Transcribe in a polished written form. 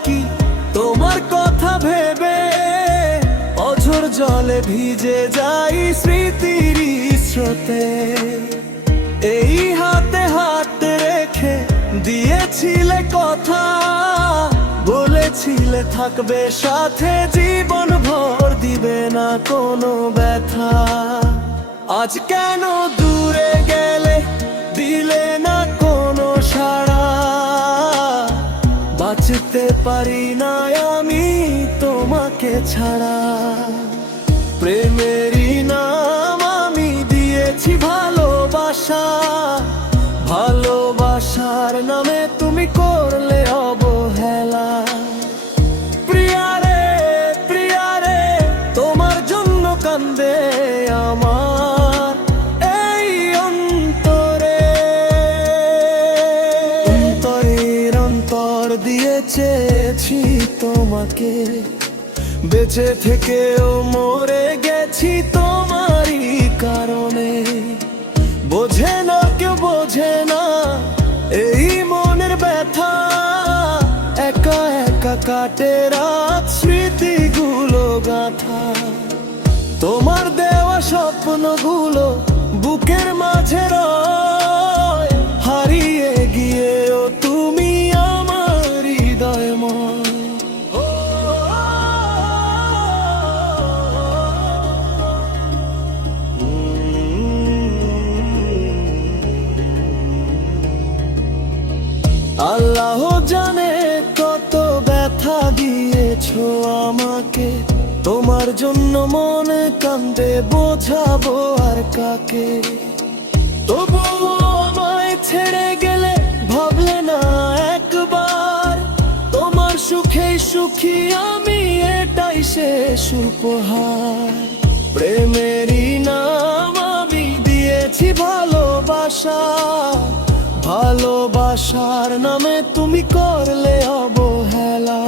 থাকি তোমার কথা ভেবে, অঝোর জলে ভিজে যাই স্মৃতির স্রোতে। এই হাতে হাত রেখে দিয়েছিলে কথা, বলেছিলে থাকবে সাথে জীবন ভর, দিবে না কোনো ব্যথা। আজ কেন দূরে গেলে, দিলে না কোনো সাড়া, বাঁচতে পারি না আমি তোমাকে ছাড়া। প্রেমেরই নাম আমি দিয়েছি ভালোবাসা, ভালোবাসার নামে তুমি করলে অবহেলা। প্রিয়ারে প্রিয়ারে তোমার জন্য কান্দে আমার এই অন্তরে, অন্তরের অন্তর দিয়ে চেয়েছি তোমাকে, বেঁচে থেকেও মরে গেছি তোমারই কারণে। বোঝে না কেউ বোঝে না এই মনের ব্যথা, একা একা কাটে রাত স্মৃতিগুলো গাথা। তোমার দেওয়া স্বপ্নগুলো বুকের মাঝে রয়, হারিয়ে গিয়েও তুমি আমার হৃদয়ময়। আল্লাহ জানে কত ব্যথা দিয়েছো আমাকে, তোমার জন্য মনে কান্দে বোঝাবো আর কাকে। তবুও আমায় ছেড়ে গেলে ভাবলে না একবার, তোমার সুখেই সুখী আমি এটাই শেষ উপহার। প্রেমেরই নাম আমি দিয়েছি ভালোবাসা, ভালোবাসার নামে তুমি করলে অবহেলা।